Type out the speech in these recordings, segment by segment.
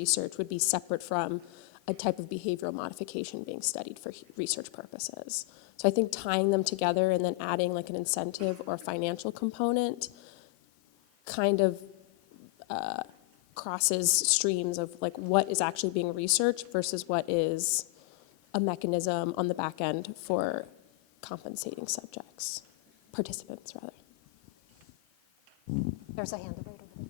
research would be separate from a type of behavioral modification being studied for research purposes. So I think tying them together and then adding like an incentive or financial component kind of crosses streams of like what is actually being researched versus what is a mechanism on the back end for compensating participants rather. There's a hand right over there.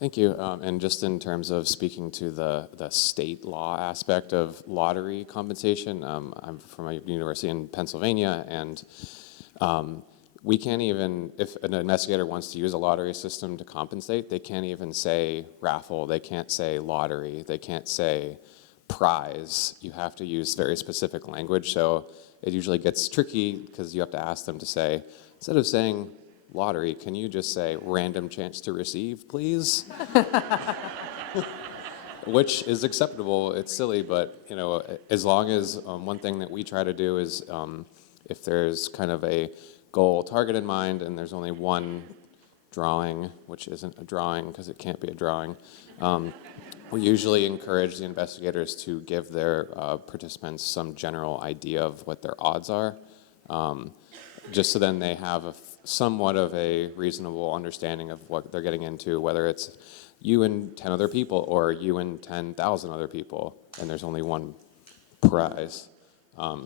Thank you. And just in terms of speaking to the state law aspect of lottery compensation, I'm from a university in Pennsylvania, and we can't even, if an investigator wants to use a lottery system to compensate, they can't even say raffle, they can't say lottery, they can't say prize. You have to use very specific language, so it usually gets tricky because you have to ask them to say, instead of saying lottery, can you just say random chance to receive, please? Which is acceptable. It's silly, but you know, as long as one thing that we try to do is if there's kind of a goal target in mind and there's only one drawing, which isn't a drawing because it can't be a drawing, we usually encourage the investigators to give their participants some general idea of what their odds are, just so then they have somewhat of a reasonable understanding of what they're getting into, whether it's you and 10 other people or you and 10,000 other people, and there's only one prize.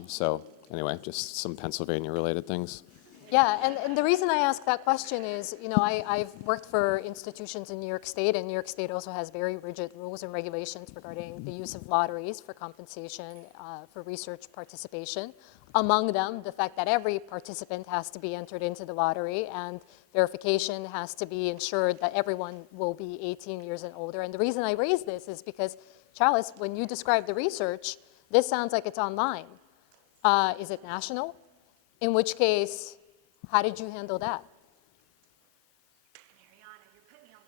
So anyway, just some Pennsylvania-related things. Yeah, and the reason I ask that question is, you know, I've worked for institutions in New York State, and New York State also has very rigid rules and regulations regarding the use of lotteries for compensation for research participation. Among them, the fact that every participant has to be entered into the lottery, and verification has to be ensured that everyone will be 18 years and older. And the reason I raise this is because, Chalice, when you describe the research, this sounds like it's online. Is it national? In which case, how did you handle that? Mariana, you're putting me on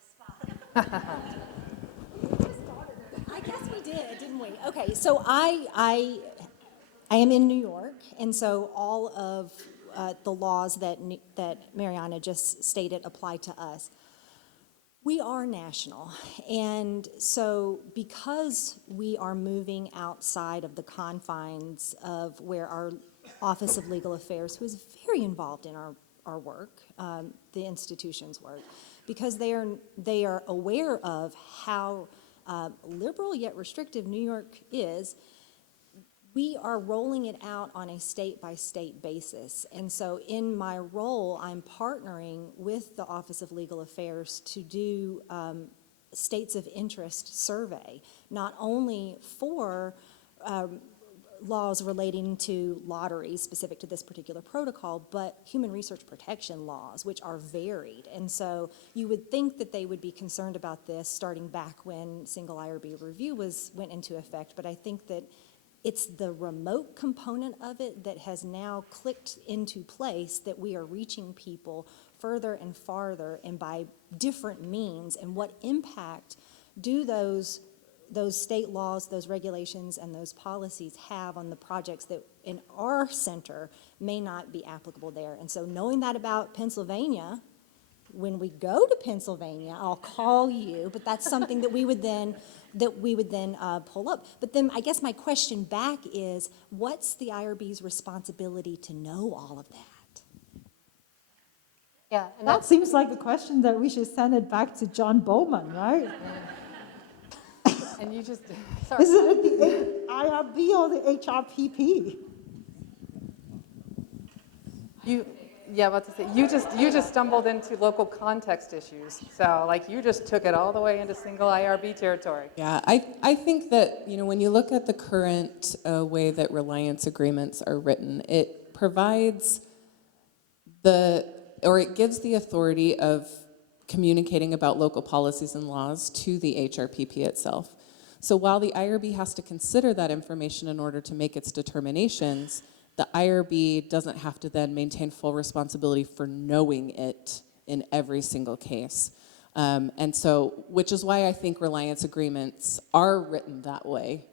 the spot. I guess we did, didn't we? Okay, so I am in New York, and so all of the laws that Mariana just stated apply to us. We are national, and so because we are moving outside of the confines of where our Office of Legal Affairs, who is very involved in our work, the institution's work, because they are aware of how liberal yet restrictive New York is. We are rolling it out on a state-by-state basis. And so in my role, I'm partnering with the Office of Legal Affairs to do states of interest survey, not only for laws relating to lotteries specific to this particular protocol, but human research protection laws, which are varied. And so you would think that they would be concerned about this starting back when single IRB review went into effect, but I think that it's the remote component of it that has now clicked into place, that we are reaching people further and farther and by different means. And what impact do those state laws, those regulations, and those policies have on the projects that in our center may not be applicable there? And so knowing that about Pennsylvania, when we go to Pennsylvania, I'll call you, but that's something that we would then pull up. But then I guess my question back is, what's the IRB's responsibility to know all of that? Yeah, and that seems like a question that we should send it back to John Bowman, right? And you just, sorry. Is it the IRB or the HRPP? about to say, you just stumbled into local context issues. So like you just took it all the way into single IRB territory. Yeah, I think that, you know, when you look at the current way that reliance agreements are written, it provides it gives the authority of communicating about local policies and laws to the HRPP itself. So while the IRB has to consider that information in order to make its determinations, the IRB doesn't have to then maintain full responsibility for knowing it in every single case. And so, which is why I think reliance agreements are written that way,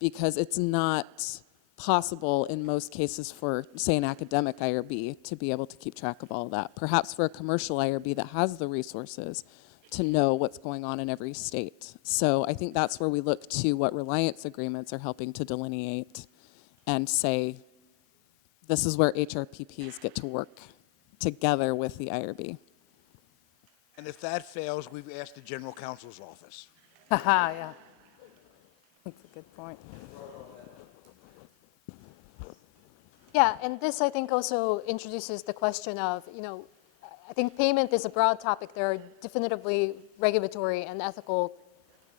because it's not possible in most cases for, say, an academic IRB to be able to keep track of all of that. Perhaps for a commercial IRB that has the resources to know what's going on in every state. So I think that's where we look to what reliance agreements are helping to delineate and say, this is where HRPPs get to work together with the IRB. And if that fails, we've asked the general counsel's office. Haha, yeah. That's a good point. Yeah, and this I think also introduces the question of, I think payment is a broad topic. There are definitively regulatory and ethical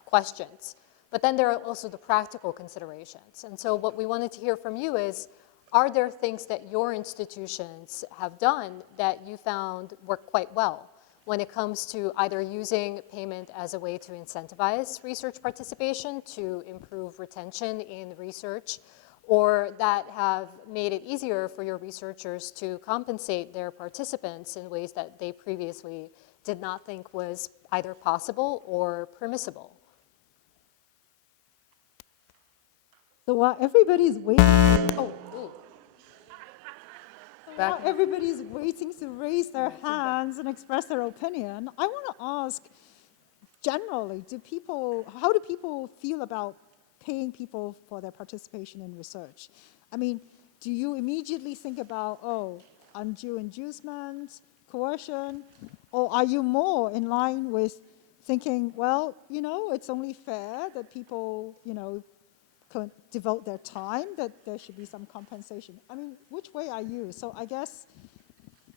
questions. But then there are also the practical considerations. And so what we wanted to hear from you is, are there things that your institutions have done that you found work quite well when it comes to either using payment as a way to incentivize research participation, to improve retention in research, or that have made it easier for your researchers to compensate their participants in ways that they previously did not think was either possible or permissible? So while everybody's waiting, Back while everybody's waiting to raise their hands and express their opinion, I want to ask, generally, how do people feel about paying people for their participation in research? I mean, do you immediately think about, undue inducement, coercion, or are you more in line with thinking, well, it's only fair that people, can devote their time, that there should be some compensation? I mean, which way are you? So I guess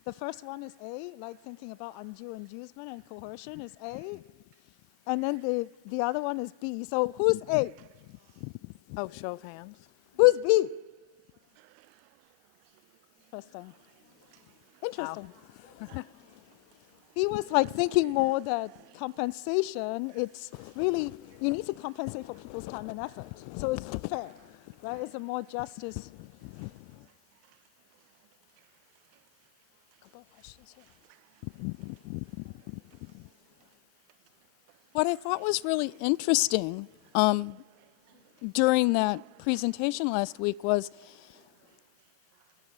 the first one is A, like thinking about undue inducement and coercion is A, and then the other one is B. So who's A? Oh, show of hands. Who's B? Interesting. He was like thinking more that compensation, it's really, you need to compensate for people's time and effort. So it's fair, right? It's a more justice. Couple of questions here. What I thought was really interesting during that presentation last week was,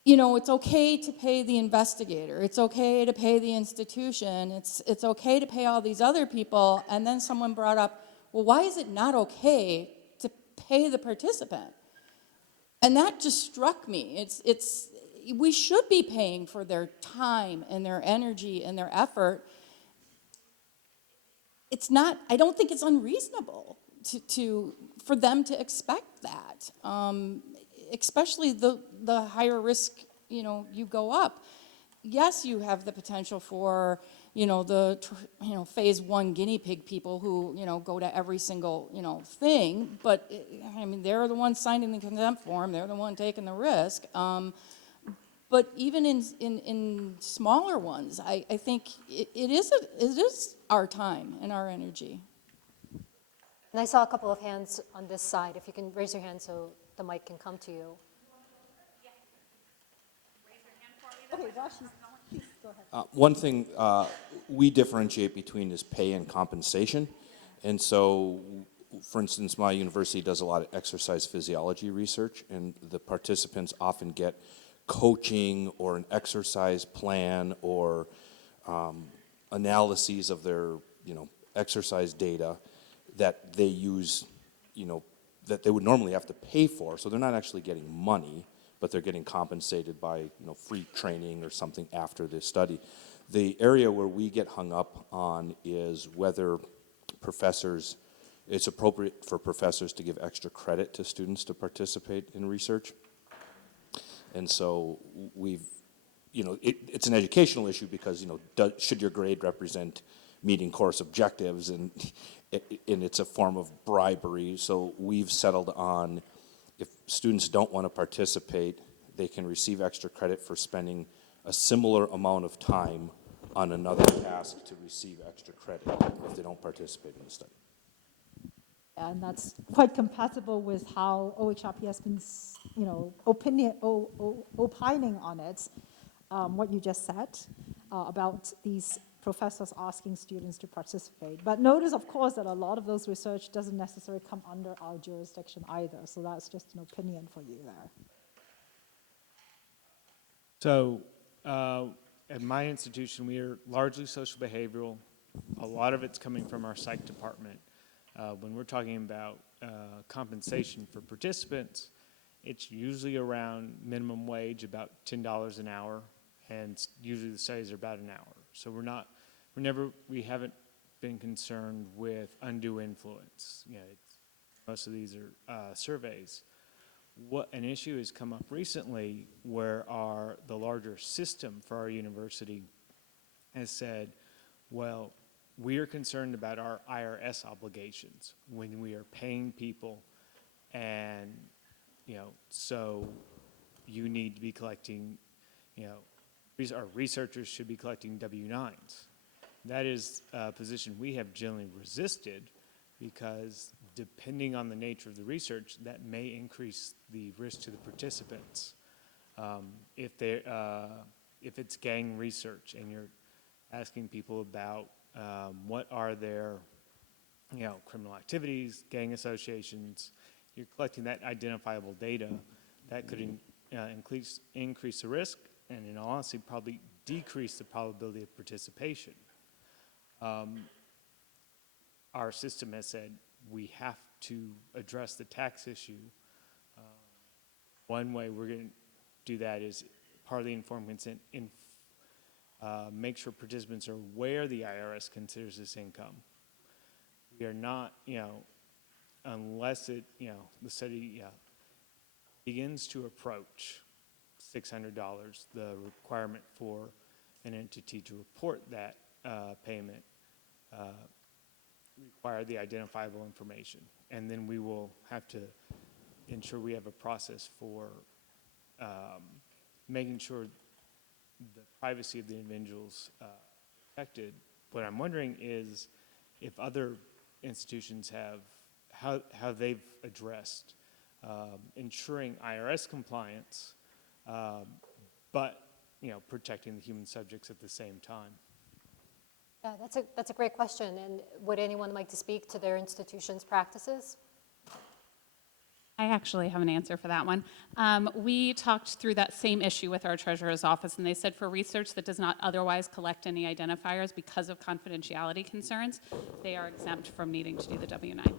it's okay to pay the investigator, it's okay to pay the institution, it's okay to pay all these other people, and then someone brought up, well, why is it not okay to pay the participant? And that just struck me. We should be paying for their time and their energy and their effort. I don't think it's unreasonable for them to expect that, especially the higher risk, you go up. Yes, you have the potential for, phase 1 guinea pig people who, go to every single, thing, but they're the ones signing the consent form, they're the one taking the risk. But even in smaller ones, I think it is our time and our energy. And I saw a couple of hands on this side. If you can raise your hand so the mic can come to you. Okay, please go ahead. One thing we differentiate between is pay and compensation. And so, for instance, my university does a lot of exercise physiology research, and the participants often get coaching or an exercise plan or analyses of their, exercise data that they use, that they would normally have to pay for. So they're not actually getting money, but they're getting compensated by, free training or something after this study. The area where we get hung up on is whether it's appropriate for professors to give extra credit to students to participate in research. And so it's an educational issue because, should your grade represent meeting course objectives, and it's a form of bribery. So we've settled on, if students don't want to participate, they can receive extra credit for spending a similar amount of time on another task to receive extra credit if they don't participate in the study. And that's quite compatible with how OHRP has been, opining on it, what you just said about these professors asking students to participate. But notice, of course, that a lot of those research doesn't necessarily come under our jurisdiction either. So that's just an opinion for you there. So at my institution, we are largely social behavioral, a lot of it's coming from our psych department. When we're talking about compensation for participants, it's usually around minimum wage, about $10 an hour, and usually the studies are about an hour. So we haven't been concerned with undue influence. You know, most of these are surveys. What an issue has come up recently where the larger system for our university has said, well, we are concerned about our IRS obligations when we are paying people, and so you need to be collecting, our researchers should be collecting W-9s. That is a position we have generally resisted because depending on the nature of the research, that may increase the risk to the participants. If it's gang research and you're asking people about what are their criminal activities, gang associations, you're collecting that identifiable data that could increase the risk and in all honesty probably decrease the probability of participation. Our system has said we have to address the tax issue. One way we're going to do that is part of the informed consent, make sure participants are aware the IRS considers this income. We are not, unless the study begins to approach $600, the requirement for an entity to report that payment require the identifiable information. And then we will have to ensure we have a process for making sure the privacy of the individuals protected. What I'm wondering is if other institutions have, how they've addressed ensuring IRS compliance, but protecting the human subjects at the same time. Yeah, that's a great question. And would anyone like to speak to their institution's practices? I actually have an answer for that one. We talked through that same issue with our treasurer's office, and they said for research that does not otherwise collect any identifiers because of confidentiality concerns, they are exempt from needing to do the W-9.